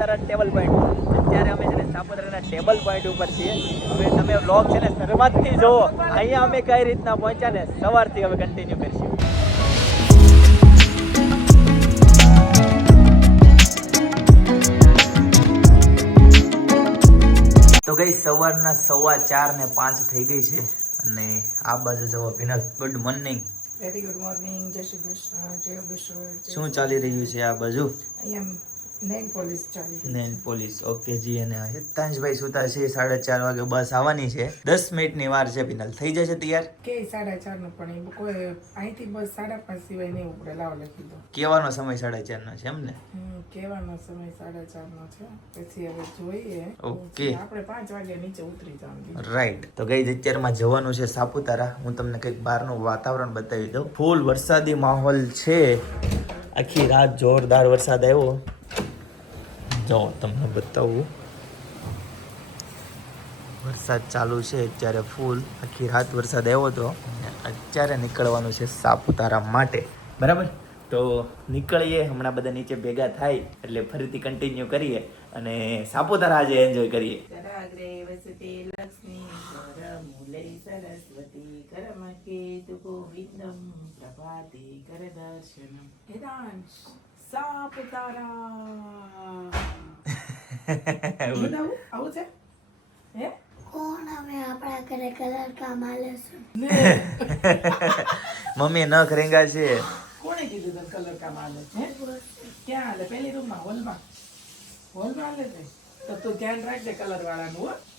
Saputara table point અત્યારે અમે છે ને સાપુતારાના ટેબલ પોઈન્ટ ઉપર છીએ. હવે તમે વ્લોગ છે ને શરૂઆતથી જોવો. અહીંયા અમે કઈ રીતના પહોંચ્યા ને સવારથી હવે કન્ટિન્યુ કરીશું. તો ગઈ સવારના સવા ચાર ને પાંચ થઈ ગઈ છે અને આ બાજુ જવો Pinal good morning very good morning Jay Shri Krishna. જય શું ચાલી રહ્યું છે આ બાજુ? અહીંયા નેન પોલીસ ચાલી નેન પોલીસ ઓકે જી અને હિતાંશભાઈ સુતા છે સાડા ચાર વાગે બસ આવવાની છે. દસ મિનિટની વાર છે પિનલ થઈ જશે તૈયાર? કે સાડા ચાર નો પણ કોઈ અહીંથી બસ સાડા પાંચ સિવાય નહીં ઉપડે લાવ લખી દો. કહેવાનો સમય સાડા ચાર નો છે એમ ને? હમ, સમય સાડા ચાર નો છે. પછી હવે જોઈએ. ઓકે. આપણે પાંચ વાગે નીચે ઉતરી જવાનું. રાઈટ તો ગઈ અત્યારમાં જવાનું છે સાપુતારા. હું તમને કંઈક બહારનું વાતાવરણ બતાવી દઉં. ફૂલ વરસાદી માહોલ છે. આખી રાત જોરદાર વરસાદ આવ્યો. જો, તમને બતાવું. વરસાદ ચાલુ છે, અત્યારે ફૂલ આખી રાત વરસાદ આવ્યો હતો. અત્યારે નીકળવાનું છે સાપુતારા માટે. બરાબર? તો નીકળીએ, હમણાં બધા નીચે ભેગા થાય, એટલે ફરીથી કન્ટિન્યુ કરીએ અને સાપુતારા આજે એન્જોય કરીએ. લક્ષ્મી વરમૂલે સરસ્વતી કરમકે તુ ગોવિંદમ પ્રભાતે કર દર્શનમ હેદાંશ સાપુતારા આવું આવું છે હે કોણ અમે આપણા ઘરે કલર કામ આલે છે મમ્મી નખ રેંગા છે કોણે કીધું તને કલર કામ આલે છે ક્યાં હાલે પેલી રૂમમાં હોલમાં હોલમાં હાલે છે તો તું ધ્યાન રાખજે કલર વાળાનું હો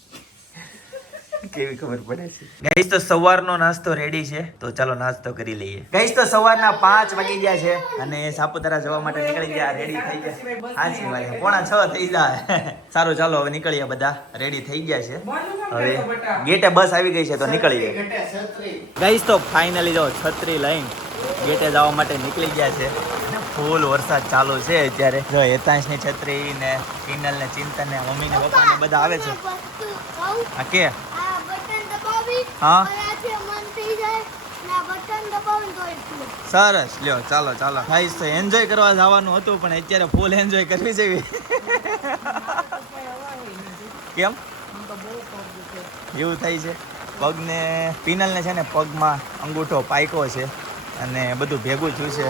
કેવી ખબર પડે છે? ગાઈસ તો સવારનો નાસ્તો રેડી છે. તો ચાલો નાસ્તો કરી લઈએ. ગાઈસ તો સવારના પાંચ વાગી ગયા છે અને સાપુતારા જવા માટે નીકળી ગયા રેડી થઈ ગયા. હાજી ભાઈ પોણા છ થઈ જાય સારું ચાલો હવે નીકળીએ બધા. રેડી થઈ ગયા છે. હવે ગેટે બસ આવી ગઈ છે તો નીકળીએ. ગાઈસ તો ફાઇનલી જો છત્રી લઈને ગેટે જવા માટે નીકળી ગયા છે. ફૂલ વરસાદ ચાલુ છે અત્યારે. જો હેતાંશની છત્રી ને કિનલ ને ચિંતન ને મમ્મી ને પપ્પા ને બધા આવે છે. આ કે? હા. સરસ. લ્યો ચાલો ચાલો. ગાઈસ તો એન્જોય કરવા જવાનું હતું પણ અત્યારે ફૂલ એન્જોય કરવી જેવી. કેમ? એવું થાય છે. પગને પિનલને છે ને પગમાં અંગૂઠો પાયકો છે અને બધું ભેગું થયું છે.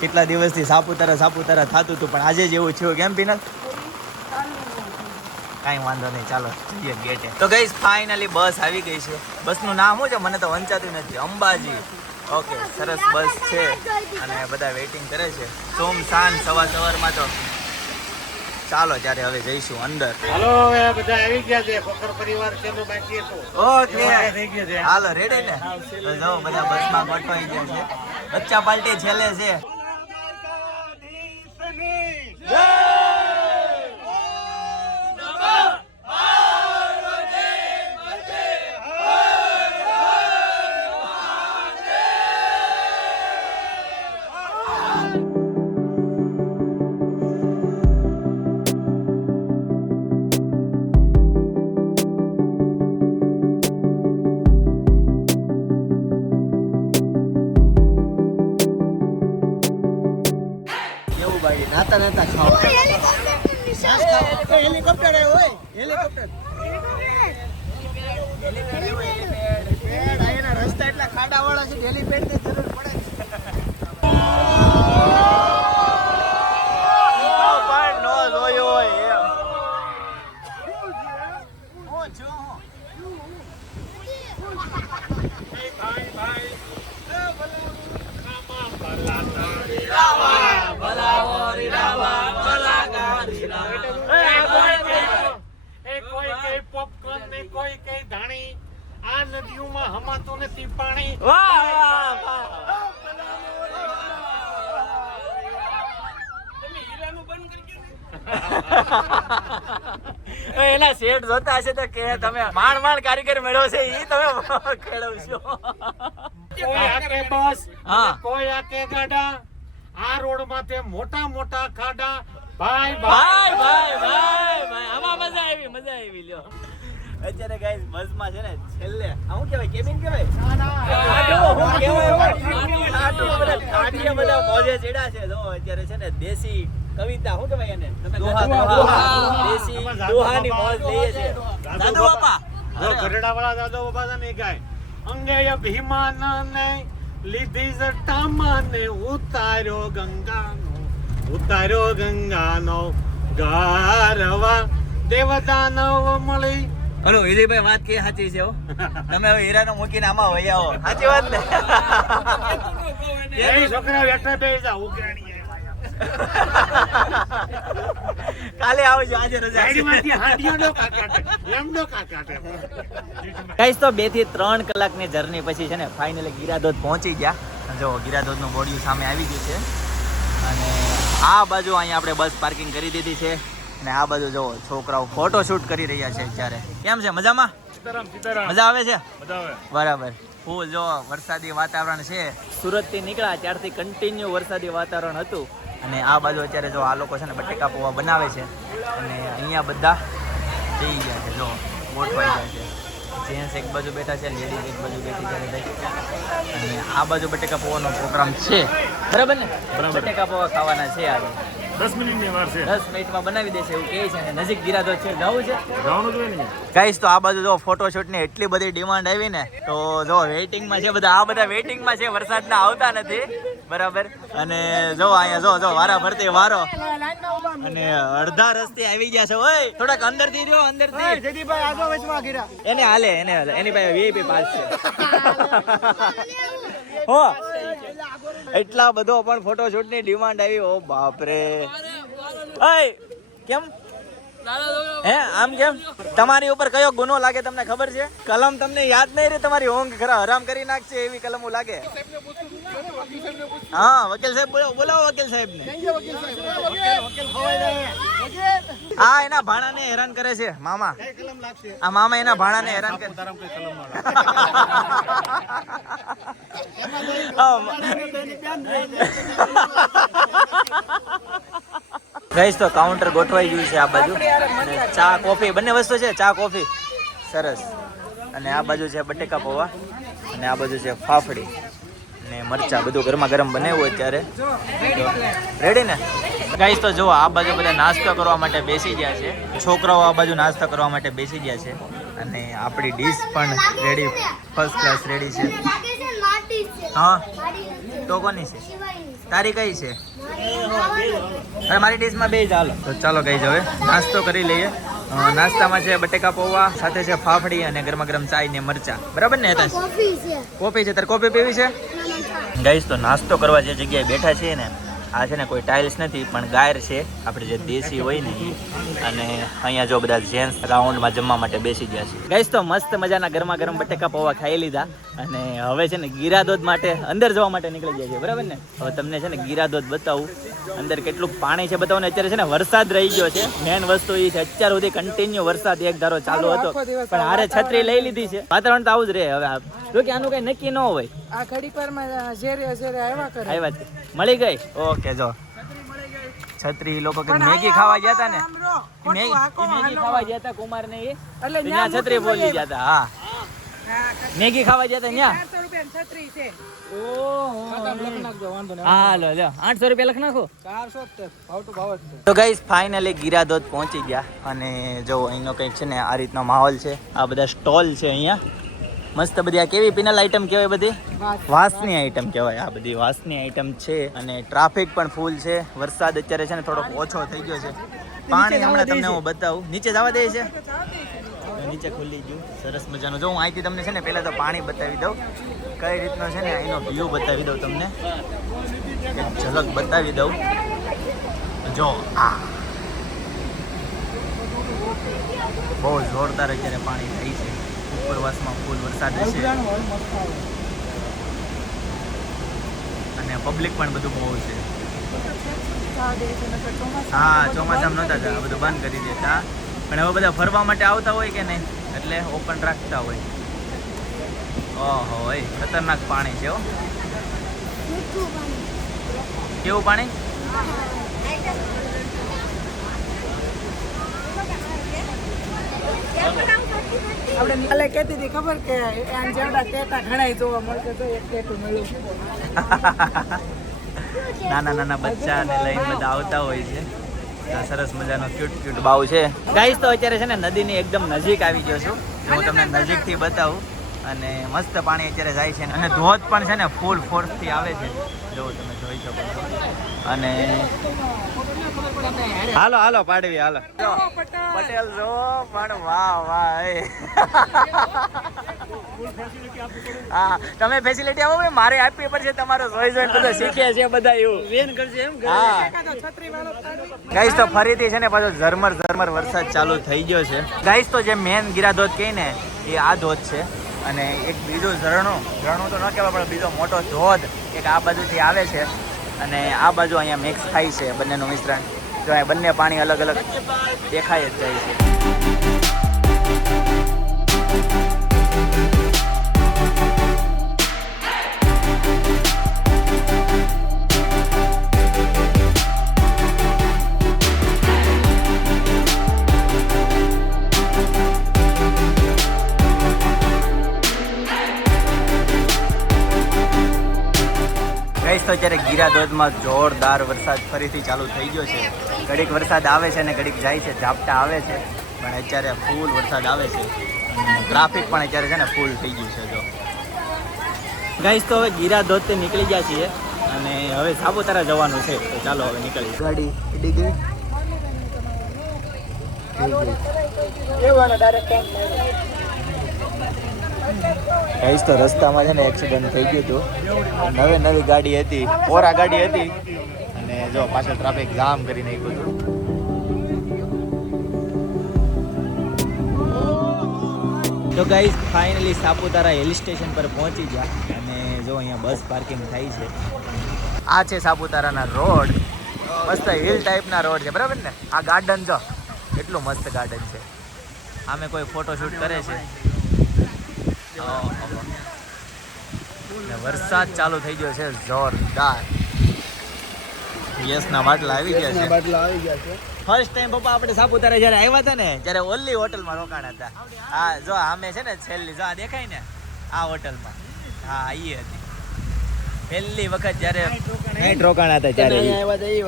કેટલા દિવસથી સાપુતારા સાપુતારા થતું હતું પણ આજે જ એવું થયું. કેમ પિનલ? કાંઈ વાંધો નહીં ચાલો જઈએ ગેટે. તો ગઈ ફાઇનલી બસ આવી ગઈ છે. બસનું નામ શું છે? મને તો વંચાતું નથી. અંબાજી. ઓકે સરસ બસ છે. અને બધા વેઇટિંગ કરે છે. સોમ સાંજ સવાર સવારમાં તો ચાલો ત્યારે હવે જઈશું અંદર. હાલો હવે બધા આવી ગયા છે. ફકર પરિવાર છે બાકી હતો ઓકે. થઈ ગયા છે. હાલો રેડી ને? તો જો બધા બસમાં ગોઠવાઈ ગયા છે. બચ્ચા પાર્ટી છેલ્લે છે. કેવું તો કે તમે માણ માણ કારીગર મેળવો છે ઈ તમે ખેડવશો. કોઈ આકે બસ. કોઈ આકે ગાડા. આ રોડ માથે મોટા મોટા ખાડા. ભાઈ ભાઈ. ભાઈ ભાઈ ભાઈ આમાં મજા આવી મજા આવી લ્યો. અત્યારે ગાઈસ બસમાં છે ને છેલ્લે હું કહેવાય કેબિન કહેવાય બધા મોજે ચડ્યા છે. જો અત્યારે છે ને દેશી કવિતા શું કહેવાય એને? દોહા દોહા. દેશી દોહાની મોજ લઈએ છે? દાદુ બાપા. જો ગઢડાવાળા દાદા બાપા છે ને ગાય. અંગેય ભીમાનને લીધી જટામાને ઉતાર્યો ગંગાનો ઉતાર્યો ગંગાનો ગારવા. દેવદાનવ મળી. હલો વિજયભાઈ વાત કે સાચી છે હો? તમે હવે હીરાનો મૂકીને આમાં વહી આવો સાચી વાત ને? છોકરા બેઠા બે જા ઉઘરાણી કાલે આવજો આજે રજા કઈશ તો બેથી ત્રણ કલાકની જર્ની પછી છે ને ફાઇનલી ગિરાધોધ પહોંચી ગયા. જો ગિરાધોધનું બોડિયું સામે આવી ગયું છે. અને આ બાજુ અહીંયા આપણે બસ પાર્કિંગ કરી દીધી છે. અને આ બાજુ જો છોકરાઓ ફોટો શૂટ કરી રહ્યા છે અત્યારે. કેમ છે? મજામાં? સીતારામ સીતારામ. મજા આવે છે? બરાબર. ફૂલ જો વરસાદી વાતાવરણ છે. સુરતથી નીકળ્યા ત્યારથી કન્ટિન્યુ વરસાદી વાતાવરણ હતું. અને આ બાજુ અત્યારે જો આ લોકો છે ને બટેકા પૌવા બનાવે છે. અને અહીંયા બધા જઈ ગયા છે. જો ગોઠવાઈ ગયા છે. જેન્ટ્સ એક બાજુ બેઠા છે લેડીઝ એક બાજુ બેઠી છે અને આ બાજુ બટેકા પૌવાનો પ્રોગ્રામ છે. બરાબર ને? બટેકા પૌવા ખાવાના છે આજે. દસ મિનિટની વાર છે. દસ મિનિટમાં બનાવી દેશે એવું કહે છે અને નજીક ગિરાદો છે જવું છે. જવાનું જોઈએ ને ગાઈસ તો આ બાજુ જો ફોટોશૂટની એટલી બધી ડિમાન્ડ આવી ને તો જો વેઇટિંગમાં છે બધા. આ બધા વેઇટિંગમાં છે વરસાદના આવતા નથી. બરાબર? અને જો અહીંયા જો જો વારા ફરતી વારો. અને અડધા રસ્તે આવી ગયા છે ઓય થોડાક અંદરથી રહ્યો અંદરથી જયદીપભાઈ આગો વચમાં ગીરા એને હાલે એને હાલે. એની પાસે વીઆઈપી પાસ છે. હો એટલા બધો પણ ફોટોશૂટની ડિમાન્ડ આવી ઓ બાપ રે ઓય કેમ? હે આમ કેમ? તમારી ઉપર કયો ગુનો લાગે તમને ખબર છે? કલમ તમને યાદ નહીં રે? તમારી ઊંઘ ખરા હરામ કરી નાખશે એવી કલમો લાગે. હા વકીલ સાહેબ બોલાવો બોલાવો વકીલ સાહેબ ને હા એના ભાણાને હેરાન કરે છે મામા. આ મામા એના ભાણાને હેરાન કરે. ગઈશ તો કાઉન્ટર ગોઠવાઈ ગયું છે આ બાજુ. અને ચા કોફી બંને વસ્તુ છે ચા કોફી. સરસ. અને આ બાજુ છે બટેકા પૌવા. અને આ બાજુ છે ફાફડી. ને મરચા બધું ગરમા ગરમ બનાવ્યું અત્યારે રેડી ને? ગાઈસ તો જુઓ આ બાજુ બધા નાસ્તો કરવા માટે બેસી ગયા છે. છોકરાઓ આ બાજુ નાસ્તો કરવા માટે બેસી ગયા છે. અને આપણી ડીશ પણ રેડી ફર્સ્ટ ક્લાસ રેડી છે. લાગે છે ને માટી જ છે. હા? તો કોની છે. તારી કઈ છે? મારી ડીશમાં બે ચાલો તો ચાલો ગઈ હવે નાસ્તો કરી લઈએ. નાસ્તામાં છે બટેકા પૌવા સાથે છે ફાફડી અને ગરમા ગરમ ચાય ને મરચા. બરાબર ને કોફી છે. કોફી છે તારે કોફી પીવી છે. ગાઈસ તો નાસ્તો કરવા જે જગ્યાએ બેઠા છીએ ને આ છે ને કોઈ ટાઇલ્સ નથી પણ ગાયર છે. આપણે જે દેશી હોય ને. અને અહીંયા જો બધા જેન્ટ્સ રાઉન્ડમાં જમવા માટે બેસી ગયા છે. ગઈ તો મસ્ત મજાના ગરમા ગરમ બટેકા પૌવા ખાઈ લીધા. અને હવે છે ને ગીરાધોધ માટે અંદર જવા માટે નીકળી ગયા છે બરાબર ને? હવે તમને છે ને ગીરાધોધ બતાવું. અંદર કેટલું પાણી છે બતાવું ને? અત્યારે છે ને વરસાદ રહી ગયો છે. મેન વસ્તુ એ છે અત્યાર સુધી કન્ટિન્યુ વરસાદ એક ધારો ચાલુ હતો. પણ હારે છત્રી લઈ લીધી છે. વાતાવરણ તો આવું જ રહે હવે જો કે આનું કઈ નક્કી ન હોય. આ ઘડી પરમાં ઝેરે ઝેરે આવ્યા કરે. આવ્યા મળી ગઈ? ઓકે. જો છત્રી લોકો કે મેગી ખાવા ગયા હતા ને? મેગી. ખાવા ગયા હતા કુમાર ને એટલે ત્યાં છત્રી બોલી ગયા હતા હા. મેગી ખાવા ગયા હતા ત્યાં છત્રી છે. તો ગાઈસ ફાઇનલી ગિરાધોધ પહોંચી ગયા. અને જો અહીંનો કંઈક છે ને આ રીતનો માહોલ છે. આ બધા સ્ટોલ છે અહીંયા. મસ્ત બધી આ કેવી પિનલ આઈટમ કહેવાય બધી? વાસની. આઈટમ કહેવાય. આ બધી વાસની આઈટમ છે અને ટ્રાફિક પણ ફૂલ છે. વરસાદ અત્યારે છે ને થોડોક ઓછો થઈ ગયો છે. પાણી હમણાં તમને હું બતાવું. નીચે જવા દે છે? નીચે ખુલ્લી ગયું. સરસ મજાનું. જો હું અહીંથી તમને છે ને પહેલાં તો પાણી બતાવી દઉં. કઈ રીતનો છે ને અહીંનો વ્યૂ બતાવી દઉં તમને. ઝલક બતાવી દઉં. જો આ. બહુ જોરદાર અત્યારે પાણી થાય છે. ઉપરવાસમાં ફૂલ વરસાદ છે અને પબ્લિક પણ બધું બહુ છે. હા ચોમાસામાં નહોતા જતા બધું બંધ કરી દેતા. પણ હવે બધા ફરવા માટે આવતા હોય કે નહીં? એટલે ઓપન રાખતા હોય. ઓહો એ ખતરનાક પાણી છે હો. કેવું પાણી? નાના નાના બચ્ચાને લઈને બધા આવતા હોય છે. સરસ મજાનો ક્યુટ ક્યુટ બાવ છે. ગાઈસ તો અત્યારે છે ને નદીની એકદમ નજીક આવી ગયો છું. હું તમને નજીકથી બતાવું. અને મસ્ત પાણી અત્યારે જાય છે અને ધોધ પણ છે ને ફૂલ ફોર્સથી આવે છે. જો તમે જોઈ શકો છો. અને હાલો હાલો પાડવી હાલો. પટેલ જો પણ વાહ વાહ હા તમે ફેસિલિટી આપો ભાઈ મારે આપવી પડશે તમારો જોઈ જોઈને બધા શીખે છે બધા એવું. વેન કરશે એમ હા. ગાઈસ તો ફરીથી છે ને પાછો ઝરમર ઝરમર વરસાદ ચાલુ થઈ ગયો છે. ગાઈસ તો જે મેન ગીરા ધોધ કહે ને એ આ ધોધ છે. અને એક બીજું ઝરણું ઝરણું તો ન કહેવાય, પણ બીજો મોટો ધોધ એક આ બાજુથી આવે છે અને આ બાજુ અહીંયા મિક્સ થાય છે બંનેનું મિશ્રણ. જો અહીંયા બંને પાણી અલગ અલગ દેખાય જ જાય છે. ગઈશ તો અત્યારે ગીરાધોધમાં જોરદાર વરસાદ ફરીથી ચાલુ થઈ ગયો છે. ઘડીક વરસાદ આવે છે અને ઘડીક જાય છે ઝાપટા આવે છે પણ અત્યારે ફૂલ વરસાદ આવે છે. ટ્રાફિક પણ અત્યારે છે ને ફૂલ થઈ ગયું છે જો. ગાઈશ તો હવે ગીરા ધોધથી નીકળી ગયા છીએ અને હવે સાપુતારા જવાનું છે. તો ચાલો હવે નીકળી ગાડી એડી ગઈ? ગાઈશ તો રસ્તામાં છે ને એક્સિડન્ટ થઈ ગયું હતું. નવી નવી ગાડી હતી ઓરા ગાડી હતી. અને જો પાછળ ટ્રાફિક જામ કરી નાખ્યું હતું. તો guys finally Saputara hill station પર પહોંચી ગયા. અને જો અહીંયા બસ પાર્કિંગ થાય છે. આ છે સાપુતારાના રોડ. મસ્ત હિલ ટાઈપના રોડ છે, બરાબર ને? આ ગાર્ડન જો એટલું મસ્ત ગાર્ડન છે. આમે કોઈ ફોટોશૂટ કરે છે. વરસાદ ચાલુ થઈ ગયો છે જોરદાર. યસના બાટલા આવી ગયા છે. ફર્સ્ટ ટાઈમ પપ્પા આપણે સાપુતારા જ્યારે આવ્યા હતા ને ત્યારે ઓલી હોટલમાં રોકાણ હતા. હા જો આમે છે ને છેલ્લી જો આ દેખાય ને આ હોટલમાં હા ઈ હતી. પહેલી વખત જ્યારે નાઈટ રોકાણ હતા ત્યારે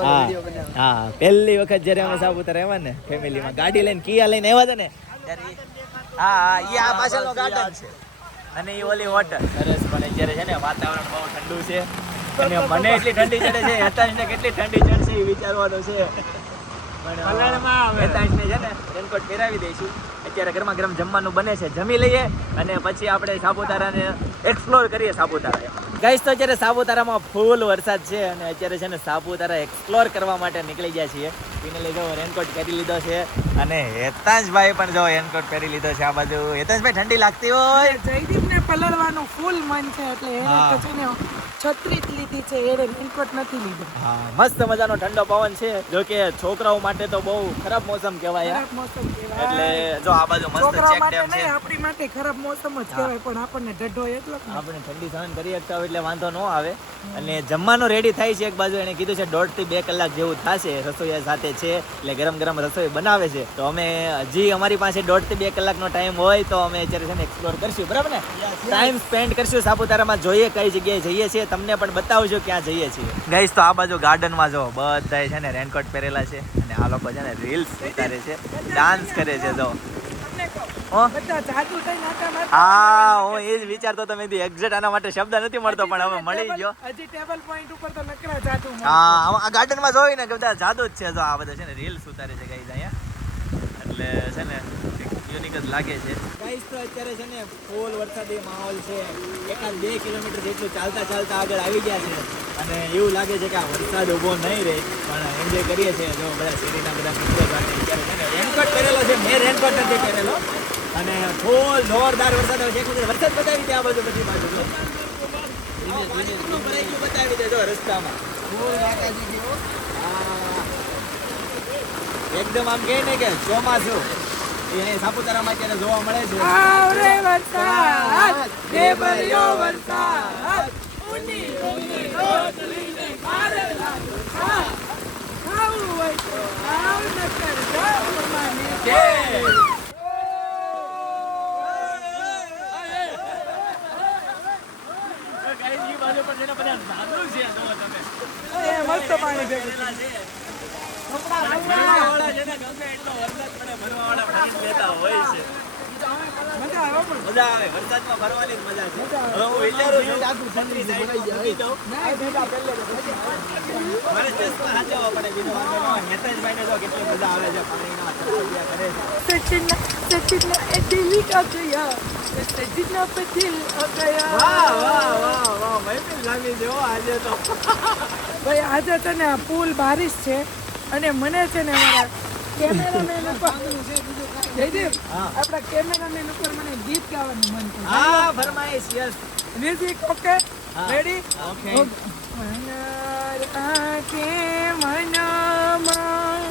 હા હા પહેલી વખત જ્યારે અમે સાપુતારા આવ્યા ને ફેમિલીમાં ગાડી લઈને કિયા લઈને આવ્યા હતા ને ત્યારે હા હા ઈ આ પાછળનો ગાર્ડન છે. અને એ ઓલી હોટલ. સરસ પણ અત્યારે છે ને વાતાવરણ બહુ ઠંડુ છે. અને મને એટલી ઠંડી ચડે છે હેતાશને કેટલી ઠંડી ચડશે એ વિચારવાનું છે. હેતાશને છે ને રેનકોટ પહેરાવી દઈશું. અત્યારે ગરમા ગરમ જમવાનું બને છે. જમી લઈએ અને પછી આપણે સાપુતારાને એક્સપ્લોર કરીએ સાપુતારા ગાઈસ તો અત્યારે સાપુતારામાં ફૂલ વરસાદ છે અને અત્યારે છે ને સાપુતારા એક્સપ્લોર કરવા માટે નીકળી ગયા છીએ. એને લીધો રેનકોટ પહેરી લીધો છે અને હેતાંશભાઈ પણ જો રેનકોટ પહેરી લીધો છે આ બાજુ. હેતાંશભાઈ ઠંડી લાગતી હોય? જયદીપ ને પલળવાનું ફૂલ મન છે એટલે છત્રી જ લીધી છે એને રેનકોટ નથી લીધો. હા મસ્ત મજાનો ઠંડો પવન છે. જો કે છોકરાઓ માટે તો બહુ ખરાબ મોસમ કહેવાય ખરાબ મોસમ કહેવાય. એટલે જો આ બાજુ મસ્ત ચેક ડેમ છે. આપણી માટે ખરાબ મોસમ જ કહેવાય પણ આપણને ઢઢો એટલો આપણે ઠંડી સહન કરી શકતા હોય એટલે વાંધો ન આવે. અને જમવાનું રેડી થાય છે એક બાજુ એને કીધું છે દોઢથી બે કલાક જેવું થશે રસોઈયા સાથે છે એટલે ગરમ ગરમ રસોઈ બનાવે છે. તો અમે હજી અમારી પાસે દોઢથી બે કલાકનો ટાઈમ હોય તો અમે અત્યારે છે ને એક્સપ્લોર કરશું બરાબર ને? ટાઈમ સ્પેન્ડ કરશું સાપુતારામાં જોઈએ કઈ જગ્યાએ જઈએ છીએ તમને પણ બતાવજો ક્યાં જઈએ છીએ. ગાઈસ તો આ બાજુ ગાર્ડનમાં જો બધા છે ને રેનકોટ પહેરેલા છે અને આ લોકો છે ને રીલ્સ ઉતારે છે ડાન્સ કરે છે જો. હો? હા એ જ વિચારતો તમે એક્ઝેક્ટ આના માટે શબ્દ નથી મળતો પણ હવે મળી ગયો. હજી ટેબલ પોઈન્ટ ઉપર તો નકરા જાદુ હા આ ગાર્ડનમાં જોઈ ને કે બધા જાદુ જ છે જો આ બધા છે ને રીલ્સ ઉતારે છે ગાઈઝ અહીંયા. એટલે છે ને યુનિક જ લાગે છે. ગાઈસ તો અત્યારે છે ને ફૂલ વરસાદી માહોલ છે. એકાદ બે કિલોમીટર જેટલું ચાલતા ચાલતા આગળ આવી ગયા છે. અને એવું લાગે છે કે આ વરસાદ ઊભો નહીં રહે પણ એન્જોય કરીએ છીએ. જો બધા શેરીના બધા મિત્રો સાથે અત્યારે છે ને રેનકોટ પહેરેલો છે. મેં રેનકોટ નથી પહેરેલો. અને ફૂલ જોરદાર વરસાદ આવે છે. એક વરસાદ બતાવી દે આ બાજુ બધી બાજુ. બતાવી દે રસ્તામાં. એકદમ આમ કહે ને કે ચોમાસું. એ સાપુતારામાં અત્યારે જોવા મળે છે. આવરે વરસાદ દેવરિયો વરસાદ. ઉની ઉની રોટ લઈને મારે લાગો ખા ખાવું હોય તો આવ ન કર જાવ મને કે મસ્ત પાણી ભેગું લાગી છે આજે તો ભાઈ આજે તને પુલ બારિશ છે. અને મને છે ને મારા કેમેરામેન ઉપર જયદીપ આપણા કેમેરામેન ઉપર મને ગીત ગાવાનું મન છે હા ફરમાઈશ yes. Music okay ready okay મનર કે મનમાં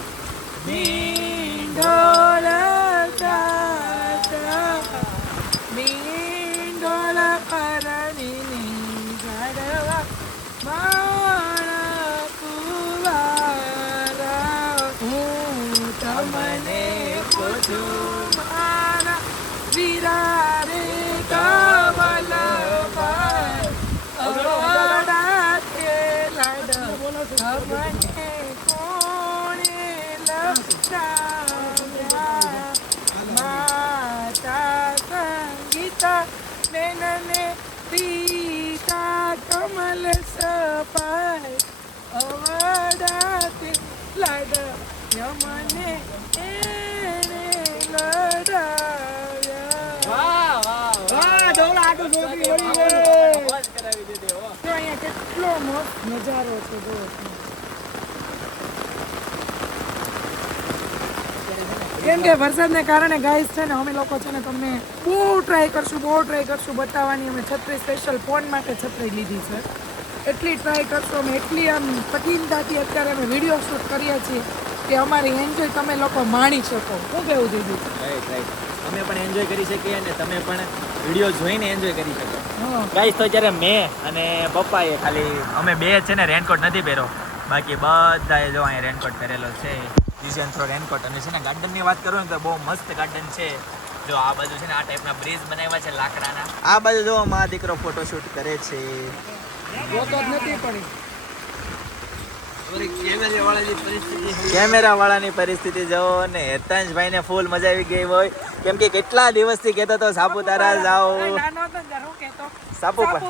કેમ કે વરસાદને કારણે ગાઈસ છે ને અમે લોકો છે ને તમને બહુ ટ્રાય કરશું, બહુ ટ્રાય કરશું. બતાવવાની અમે છત્રી સ્પેશિયલ ફોન માટે છત્રી લીધી છે. એટલી ટ્રાય કરશો અમે એટલી આમ કઠિનતાથી અત્યારે અમે વીડિયો શૂટ કરીએ છીએ કે અમારી એન્જોય તમે લોકો માણી શકો. શું કેવું દીદી? રાઈટ રાઈટ અમે પણ એન્જોય કરી શકીએ અને તમે પણ વીડિયો જોઈને એન્જોય કરી શકો. ગાઈસ તો જ્યારે મેં અને પપ્પાએ ખાલી અમે બે છે ને રેનકોટ નથી પહેરો બાકી બધાએ જો અહીંયા રેનકોટ પહેરેલો છે. વિઝન થ્રો રેનકોટ અને છે ને ગાર્ડનની વાત કરું ને તો બહુ મસ્ત ગાર્ડન છે. જો આ બાજુ છે ને આ ટાઈપના બ્રિજ બનાવ્યા છે લાકડાના. આ બાજુ જો મારા દીકરો ફોટોશૂટ કરે છે. જોતો જ નથી પડી કેમેરા વાળાની પરિસ્થિતિ જો ને હેતાંશભાઈ ને ફૂલ મજા આવી ગઈ હોય. કેમ કે કેટલા દિવસથી કહેતો તો સાપુતારા જાઓ હતો ત્યારે હું.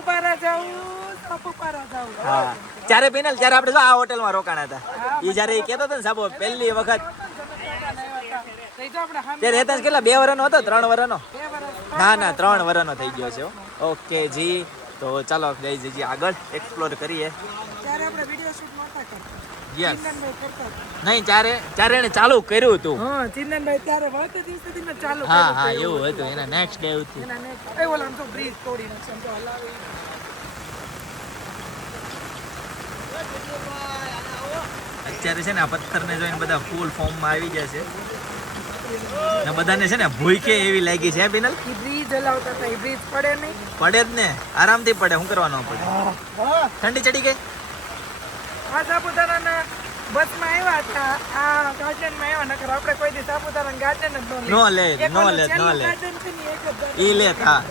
ત્યારે પીનલ ત્યારે આપણે જો આ હોટલમાં રોકાણા હતા. એ જ્યારે એ કહેતો હતો ને સાબુ પહેલી વખત. ત્યારે હેતાંશ કેટલા? બે વર્ષનો હતો ત્રણ વર્ષનો ના ના ત્રણ વર્ષનો થઈ ગયો છે ઓકે જી. તો ચાલો જઈ જઈએ આગળ એક્સપ્લોર કરીએ. ત્યારે આપણે વિડિયો શૂટ નહોતા કરતા. યસ. નહીં ત્યારે ત્યારે એને ચાલુ કર્યું હતું. હા ચિંદનભાઈ ત્યારે વખતે દિવસેથી મેં ચાલુ હા હા એવું હતું. એના નેક્સ્ટ ડે હતું એના નેક્સ્ટ એ ઓલા તો બ્રિજ તોડી નાખશે તો હલાવી. અત્યારે છે ને આ પથ્થરને જોઈને બધા ફૂલ ફોર્મમાં આવી ગયા છે. ને બધાને છે ને ભૂખે એવી લાગી છે બિનલ? બ્રિજ હલાવતા હતા બ્રિજ પડે નહીં. પડે જ ને. આરામથી પડે શું કરવાનો પડે? ઠંડી ચડી ગઈ? આ સાપુતારાના બસમાં આવ્યા હતા. આ ગાર્ડનમાં આવ્યા નકર આપણે કોઈ દી સાપુતારા ગાર્ડન જ નો લે, નો લે, નો લે. ઈ લે હા.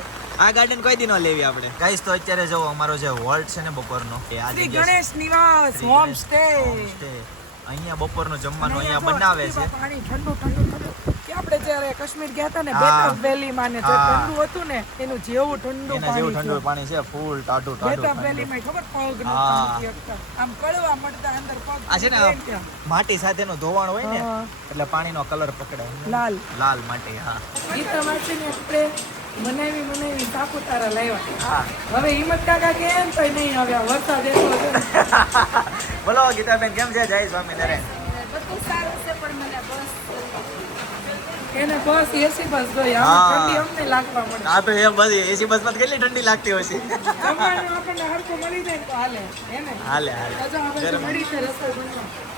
આ ગાર્ડન કોઈ દી નો લેવી આપણે. ગાઈસ તો અત્યારે જો અમારો જે હોલ્ટ છે ને બપોરનો એ આ શ્રી ગણેશ નિવાસ હોમ સ્ટે. અહીંયા બપોરનું જમવાનું અહીંયા બનાવે છે. પાણી ઠંડુ ઠંડુ જ્યારે કાશ્મીર ગયા હતા ને બેતાબ વેલીમાં ને જે ઠંડુ હતું ને એનું જેવું ઠંડુ પાણી જેવું ઠંડુ પાણી છે ફૂલ ટાટુ ટાટુ બેતાબ. વેલીમાં ખબર પગ શકતા. આમ કડવા મળતા અંદર પગ આ છે ને. માટી સાથેનું ધોવાણ હોય ને. એટલે પાણીનો કલર પકડે. લાલ. લાલ માટી હા. ગીતા માસીને સ્પ્રે બનાવી બનાવી સાપુતારા લાવ્યા. હા. હવે હિંમત કાકા કેમ તો નહીં આવ્યા વરસાદ એટલો ને. બોલો ગીતાબેન કેમ છે? જય સ્વામિનારાયણ બધું સારું છે પણ મને બસ એને બસ એસી બસ જોઈએ. ઠંડી અમને લાગવા મળે. આ તો એમ બધી એસી બસમાં કેટલી ઠંડી લાગતી હોય છે? આપણને હરખું મળી જાય તો હાલે જો. મળી છે રસોઈ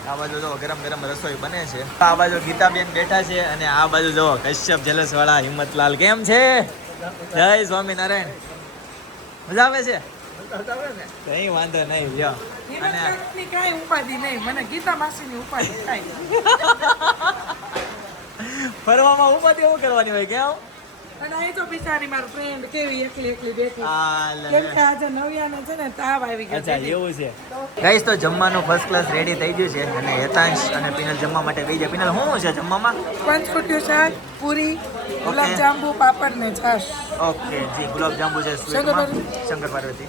આ બાજુ જો ગરમ ગરમ રસોઈ બને છે. આ બાજુ ગીતાબેન બેઠા છે અને આ બાજુ જો કશ્યપ જલસ વાળા હિંમતલાલ. કેમ છે? જય સ્વામિનારાયણ. મજા આવે છે? કઈ વાંધો નહીં અને હિંમતની ઉપાધિ નહીં. મને ગીતા માસીની ઉપાધિ થાય. ફરવામાં ઉપાધિ એવું કરવાની હોય કેમ અને અહીં તો બિચારી મારો ફ્રેન્ડ કેવી એકલી એકલી બેઠી. કેમ કે આજે નવ્યાને છે ને તાવ આવી ગયો. અચ્છા એવું છે. ગાઈસ તો જમવાનું ફર્સ્ટ ક્લાસ રેડી થઈ ગયું છે અને હેતાંશ અને પિનલ જમવા માટે બેસી જાય પિનલ શું છે જમવામાં? પંચકુટ્યું શાક પૂરી ગુલાબ જાંબુ પાપડ ને છાશ. ઓકે જી ગુલાબ જાંબુ છે સ્વીટમાં શંકર પાર્વતી.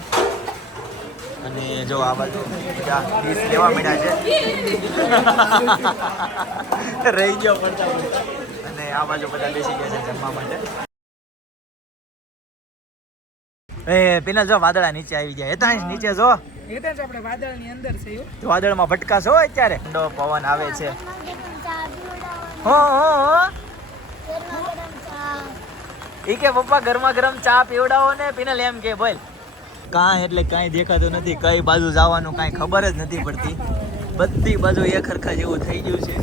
અને જો આ બાજુ બધા ડીશ લેવા મળ્યા છે. રહી ગયો પણ આ બાજુ બધા બેસી ગયા છે જમવા માટે. એ પિનલ જો વાદળા નીચે આવી ગયા. હેતાંશ નીચે જો. એટલે આપણે વાદળની અંદર છે તો વાદળમાં ભટકાશો હોય અત્યારે. ઠંડો પવન આવે છે. ગરમા ગરમ ચા પીવડાવવાની. હો હો હો. ગરમા ગરમ ચા ઈ કે પપ્પા ગરમા ગરમ ચા પીવડાવો ને પિનલ એમ કે બોલ. કાંઈ એટલે કાંઈ દેખાતું નથી કઈ બાજુ જવાનું કાંઈ ખબર જ નથી પડતી. બધી બાજુ એ ખરખા જેવું થઈ ગયું છે.